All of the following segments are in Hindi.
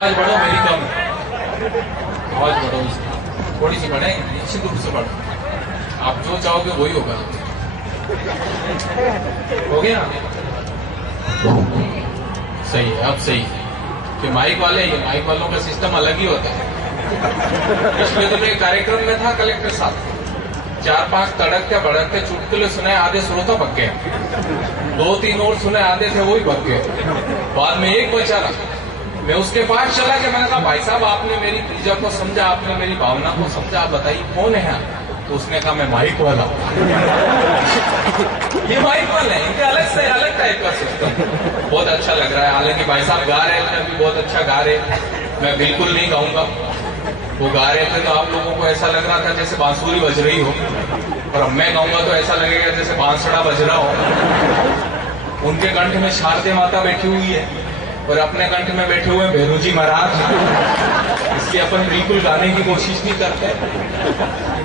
आवाज बढ़ो, मेरी कम आवाज बढ़ो, थोड़ी सी बढ़े, निश्चित रूप से बढ़ो। आप जो चाहोगे वही होगा। हो गया सही है। अब सही कि माइक वाले, ये माइक वालों का सिस्टम अलग ही होता है। पिछले दिनों एक कार्यक्रम में था कलेक्टर साहब, 4-5 तड़कते भड़कते चुटकुले सुने, आधे श्रोता भग गए। 2-3 और सुने, आधे थे वही भग गए। बाद में एक बचा रहा। मैं उसके पास चला के मैंने कहा, भाई साहब आपने मेरी पूजा को समझा, आपने मेरी भावना को समझा, आप बताइए कौन है आप? तो उसने कहा, मैं माइक वाला हूं। ये माइक वाले हैं, इनके अलग से अलग टाइप का सिस्टम। बहुत अच्छा लग रहा है। हालांकि भाई साहब गा रहे थे, अभी बहुत अच्छा गा रहे। मैं बिल्कुल नहीं गाऊंगा। वो गा रहे थे तो आप लोगों को ऐसा लग रहा था जैसे बांसुरी बज रही हो, और अब मैं गाऊंगा तो ऐसा लगेगा जैसे बांसुड़ा बज रहा हो। उनके कंठ में शारदे माता बैठी हुई है और अपने कंठ में बैठे हुए भैरू जी महाराज। इसकी अपन बिल्कुल गाने की कोशिश नहीं करते।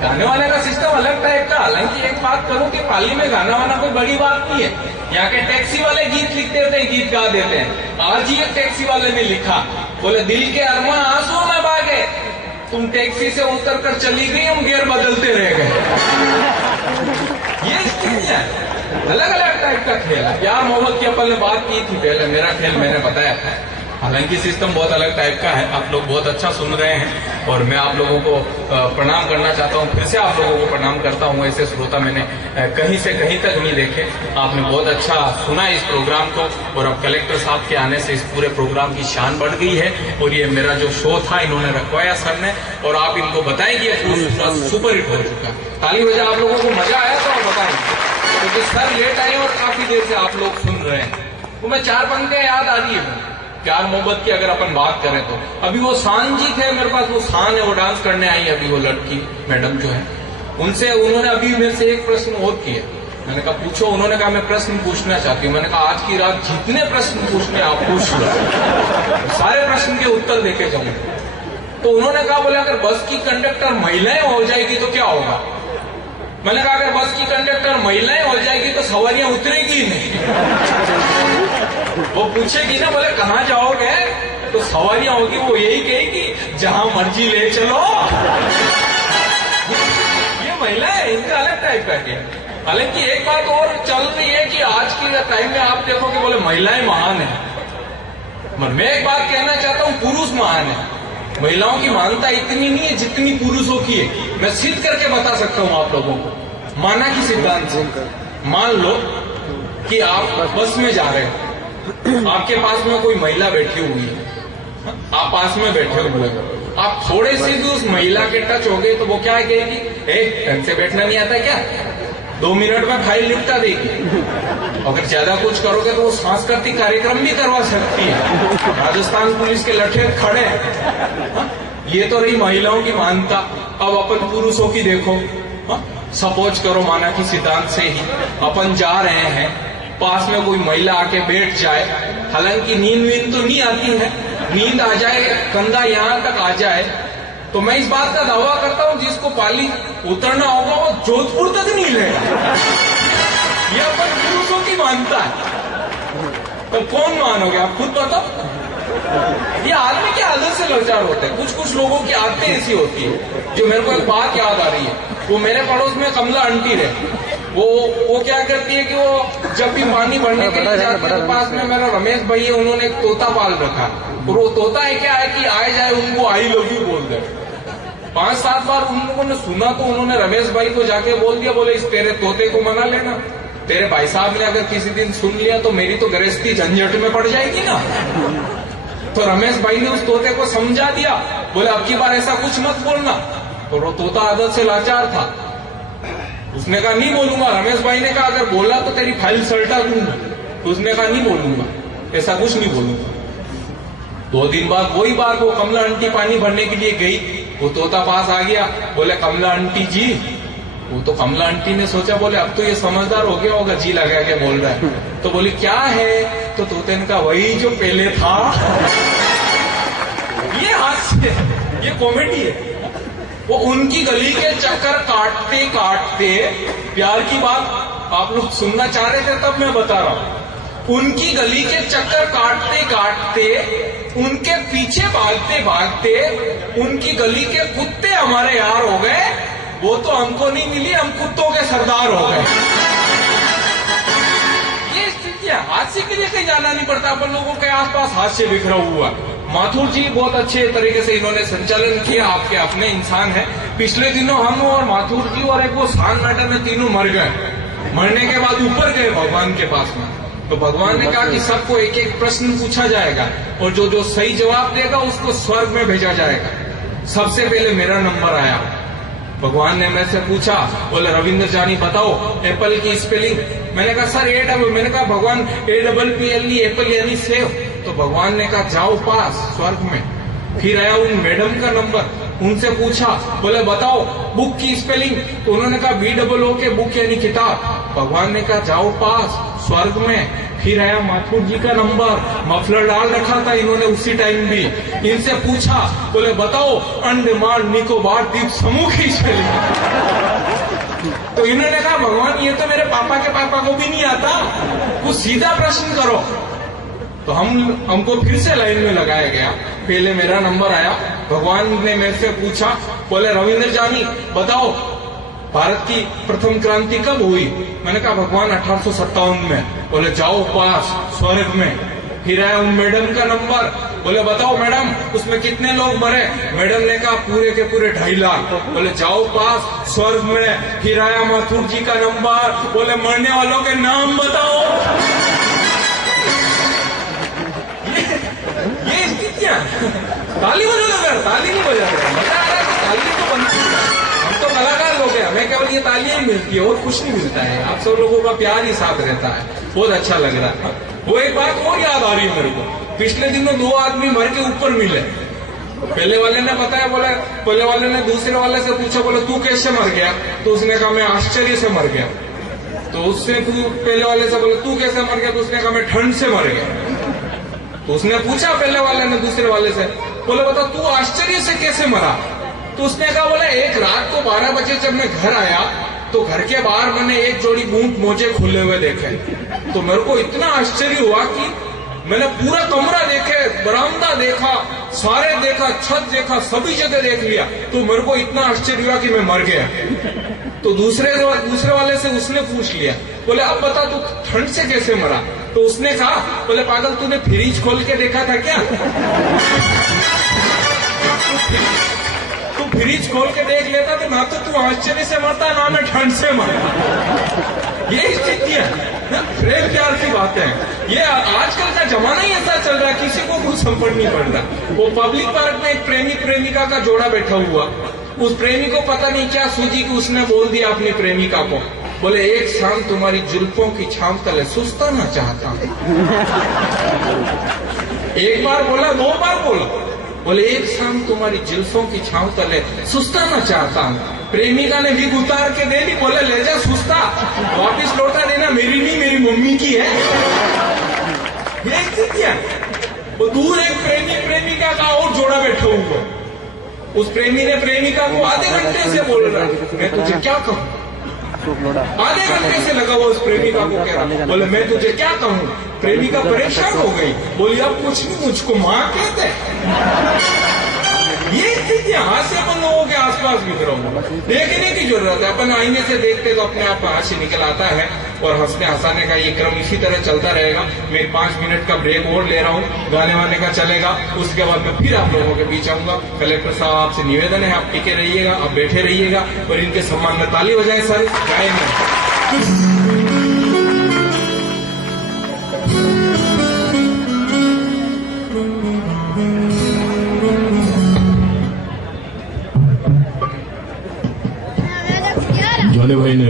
गाने वाले का सिस्टम अलग टाइप का। हालांकि एक बात करूं कि पाली में गाना वाना कोई बड़ी बात नहीं है। यहाँ के टैक्सी वाले गीत लिखते होते हैं, गीत गा देते हैं। आज ही एक टैक्सी वाले ने लिखा, बोले दिल के अरमा आंसू में भागे, तुम टैक्सी से उतर कर चली गई, हम गियर बदलते रह गए। ये स्थिति है। अलग अलग टाइप का खेल है। प्यार मोहब्बत की अपन ने बात की थी पहले, मेरा खेल मैंने बताया था। हालांकि सिस्टम बहुत अलग टाइप का है। आप लोग बहुत अच्छा सुन रहे हैं और मैं आप लोगों को प्रणाम करना चाहता हूं। फिर से आप लोगों को प्रणाम करता हूं। ऐसे श्रोता मैंने कहीं से कहीं तक नहीं देखे। आपने बहुत अच्छा सुना इस प्रोग्राम को, और अब कलेक्टर साहब के आने से इस पूरे प्रोग्राम की शान बढ़ गई है। और ये मेरा जो शो था इन्होंने रखवाया सर ने, और आप इनको बताएंगे पूरा सुपर हिट हो चुका। ताली बजा। आप लोगों को मजा आया तो आप बताएंगे, क्योंकि सर लेट आए और काफी देर से आप लोग सुन रहे हैं। तो मैं 4 पंक्तियां याद आ रही है प्यार मोहब्बत की। अगर अपन बात करें तो अभी वो शान जी थे मेरे पास, वो शान है, वो डांस करने आई अभी, वो लड़की मैडम जो है, उनसे उन्होंने अभी मेरे से एक प्रश्न और किया। मैंने कहा पूछो। उन्होंने कहा मैं प्रश्न पूछना चाहती हूँ। मैंने कहा आज की रात जितने प्रश्न पूछने आप पूछ लो, सारे प्रश्न के उत्तर देके जाऊंगे। तो उन्होंने कहा, बोले अगर बस की कंडक्टर महिलाएं हो जाएगी तो क्या होगा? मैंने कहा अगर बस की कंडक्टर महिलाएं हो जाएगी तो सवारियां उतरेगी नहीं। वो पूछेगी ना, बोले कहाँ जाओगे, तो सवारियां होगी, वो यही कहेगी जहां मर्जी ले चलो। ये महिला है, इनका अलग टाइप का है। हालांकि एक बात और चल रही है कि आज के टाइम में आप देखोगे, बोले महिलाएं महान है, मगर मैं एक बात कहना चाहता हूं, पुरुष महान है। महिलाओं की महानता इतनी नहीं है जितनी पुरुषों की है। मैं सिद्ध करके बता सकता हूं आप लोगों को, माना कि सिद्धांत से। मान लो कि आप बस में जा रहे हो, आपके पास में कोई महिला बैठी हुई है, आप पास में बैठे हुए हो, आप थोड़े से भी उस महिला के टच हो गए तो वो क्या कहेगी, ढंग से बैठना नहीं आता क्या? 2 मिनट में फाइल निपटा देगी। अगर ज्यादा कुछ करोगे तो वो सांस्कृतिक कार्यक्रम भी करवा सकती है। राजस्थान पुलिस के लठे खड़े हैं। ये तो रही महिलाओं की मानता। अब अपन पुरुषों की देखो। सपोज करो, माना कि सिद्धांत से ही अपन जा रहे हैं, पास में कोई महिला आके बैठ जाए, हालांकि नींद तो नहीं आती है, नींद आ जाए, कंधा यहां तक आ जाए, तो मैं इस बात का दावा करता हूं जिसको पाली उतरना होगा वो जोधपुर तक नहीं लेगा। ये अपन पुरुषों की मानता है। तो कौन मानोगे आप खुद बताओ? ये आदमी की आदत से लाचार होते हैं। कुछ लोगों की आदतें ऐसी होती है। जो मेरे को एक बात याद आ रही है, वो मेरे पड़ोस में कमला आंटी रहे। वो क्या करती है कि वो जब भी पानी भरने के लिए जाती है तो पास में मेरा रमेश भाई है, उन्होंने एक तोता पाल रखा। और वो तोता है क्या है कि आए जाए उनको आई लव यू बोल दे। 5-7 बार उन लोगों ने सुना तो उन्होंने रमेश भाई को जाके बोल दिया, बोले इस तेरे तोते को मना लेना। तेरे भाई साहब ने अगर किसी दिन सुन लिया तो मेरी तो गृहस्थी झंझट में पड़ जाएगी ना। तो रमेश भाई ने उस तोते को समझा दिया, बोले अब की बार ऐसा कुछ मत बोलना। तो वो तोता आदत से लाचार था, उसने कहा नहीं बोलूंगा। रमेश भाई ने कहा अगर बोला तो तेरी फाइल सल्टा दूंगा। तो उसने कहा नहीं बोलूंगा, ऐसा कुछ नहीं बोलूंगा। 2 दिन बाद वही बात, वो कमला आंटी पानी भरने के लिए गई, वो तोता पास आ गया, बोले कमला आंटी जी। वो तो कमला आंटी ने सोचा, बोले अब तो ये समझदार हो गया होगा, जी लगा के बोल रहा है। तो बोली क्या है? तो तोते ने कहा वही जो पहले था। ये हास्य, ये कॉमेडी है। वो उनकी गली के चक्कर काटते काटते, प्यार की बात आप लोग सुनना चाह रहे थे तब मैं बता रहा हूं, उनकी गली के चक्कर काटते काटते उनके पीछे भागते भागते उनकी गली के कुत्ते हमारे यार हो गए। वो तो हमको नहीं मिली, हम कुत्तों के सरदार हो गए। ये स्थितियां, हादसे के लिए कहीं जाना नहीं पड़ता। अपन लोगों के आसपास हादसे बिखरा हुआ। माथुर जी बहुत अच्छे तरीके से इन्होंने संचालन किया, आपके अपने इंसान है। पिछले दिनों हम और माथुर जी और एक वो सान मैटर में तीनों मर गए। मरने के बाद ऊपर गए भगवान के पास में, तो भगवान ने कहा कि सबको एक एक प्रश्न पूछा जाएगा और जो जो सही जवाब देगा उसको स्वर्ग में भेजा जाएगा। सबसे पहले मेरा नंबर आया। भगवान ने मेरे से पूछा, बोले रविंद्र जानी बताओ एप्पल की स्पेलिंग। मैंने कहा सर मैंने कहा भगवान APPLE एप्पल यानी सेव। तो भगवान ने कहा जाओ पास स्वर्ग में। फिर आया उन मैडम का नंबर, उनसे पूछा, बोले बताओ बुक की स्पेलिंग। तो उन्होंने कहा BOO के बुक यानी किताब। भगवान ने कहा जाओ पास स्वर्ग में। फिर आया माथुर जी का नंबर, मफलर डाल रखा था इन्होंने उसी टाइम भी। इनसे पूछा, बोले बताओ अंडमान निकोबार द्वीप समूह की स्पेलिंग। तो इन्होंने कहा भगवान ये तो मेरे पापा के पापा को भी नहीं आता, कुछ सीधा प्रश्न करो। तो हमको फिर से लाइन में लगाया गया। पहले मेरा नंबर आया। भगवान ने मेरे से पूछा, बोले रविंद्र जानी बताओ भारत की प्रथम क्रांति कब हुई। मैंने कहा भगवान 1857 में। बोले जाओ पास स्वर्ग में। फिर आया उन मैडम का नंबर, बोले बताओ मैडम उसमें कितने लोग मरे। मैडम ने कहा पूरे के पूरे 2.5 लाख। बोले जाओ पास स्वर्ग में। फिर आया माथुर जी का नंबर, बोले मरने वालों के नाम बताओ। ये स्थितियां, ताली बजा दो, ताली नहीं बजा रहे, मजा आ रहा है तो ताली तो बनती है। हम तो कलाकार लोग हैं, हमें केवल ये तालियां ही मिलती है और कुछ नहीं मिलता है। आप सब लोगों का प्यार ही साथ रहता है, बहुत अच्छा लग रहा है। वो एक बात और याद आ रही है मेरे को, पिछले दिनों 2 आदमी मर के ऊपर मिले। पहले वाले ने बताया, बोले पहले वाले ने दूसरे वाले से पूछा, बोले तू कैसे मर गया। तो उसने कहा मैं आश्चर्य से मर गया। तो उससे पहले वाले से बोले तू कैसे मर गया। तो उसने कहा मैं ठंड से मर गया। तो उसने पूछा पहले वाले ने दूसरे वाले से, बोले बता तू आश्चर्य से कैसे मरा। तो उसने कहा बोले एक रात को 12 बजे जब मैं घर आया तो घर के बाहर मैंने एक जोड़ी बूट मोजे खुले हुए देखे। तो मेरे को इतना आश्चर्य हुआ कि मैंने पूरा कमरा देखे, बरामदा देखा, सारे देखा, छत देखा, सभी जगह देख लिया। तो मेरे को इतना आश्चर्य हुआ कि मैं मर गया। तो दूसरे वाले से उसने पूछ लिया, बोले अब बता तू ठंड से कैसे मरा। तो उसने कहा, बोले पागल तूने फ्रिज खोल के देखा था क्या। तू फ्रिज खोल के देख लेता तो ना तो तू आश्चर्य से मरता ना मैं ठंड से मरता। ये स्थितियां प्रेम प्यार की बातें हैं। ये आजकल का जमाना ही ऐसा चल रहा है, किसी को कुछ संकट नहीं पड़ रहा। वो पब्लिक पार्क में एक प्रेमी प्रेमिका का जोड़ा बैठा हुआ। उस प्रेमी को पता नहीं क्या सूझी कि उसने बोल दिया अपनी प्रेमिका को, बोले एक शाम तुम्हारी जुल्फों की छाम तले सुस्ताना चाहता हूं। एक बार बोला, 2 बार बोला, बोले एक शाम तुम्हारी जुल्फों की छाम तले सुस्ताना चाहता हूं। प्रेमिका ने भी उतार के दे दी, बोले ले जा सुस्ता, वापिस लौटा देना, मेरी नहीं मेरी मम्मी की है। ये स्थितियां। वो दूर एक प्रेमी प्रेमिका का और जोड़ा बैठा हुआ। उस प्रेमी ने प्रेमिका को आधे घंटे से बोल रहा, मैं तुझे क्या कहूँ। आधे घंटे से लगा हुआ उस प्रेमिका को कह रहा, बोले मैं तुझे क्या कहूँ। प्रेमिका परेशान हो गई, बोली अब कुछ नहीं, मुझको माँ कहते। ये स्थितियां हाथ से अपन लोगों के आसपास बिखरा हुआ। देखने की जरूरत है। अपन आईने से देखते तो अपने आप हाथ निकल आता है और हंसने हंसाने का ये क्रम इसी तरह चलता रहेगा। मैं 5 मिनट का ब्रेक और ले रहा हूँ, गाने वाने का चलेगा, उसके बाद मैं फिर आप लोगों के बीच आऊंगा। कलेक्टर साहब आपसे निवेदन है, आप टिके रहिएगा, आप बैठे रहिएगा और इनके सम्मान में ताली बजाएं सर, गाएंगे। जॉनी भाई ने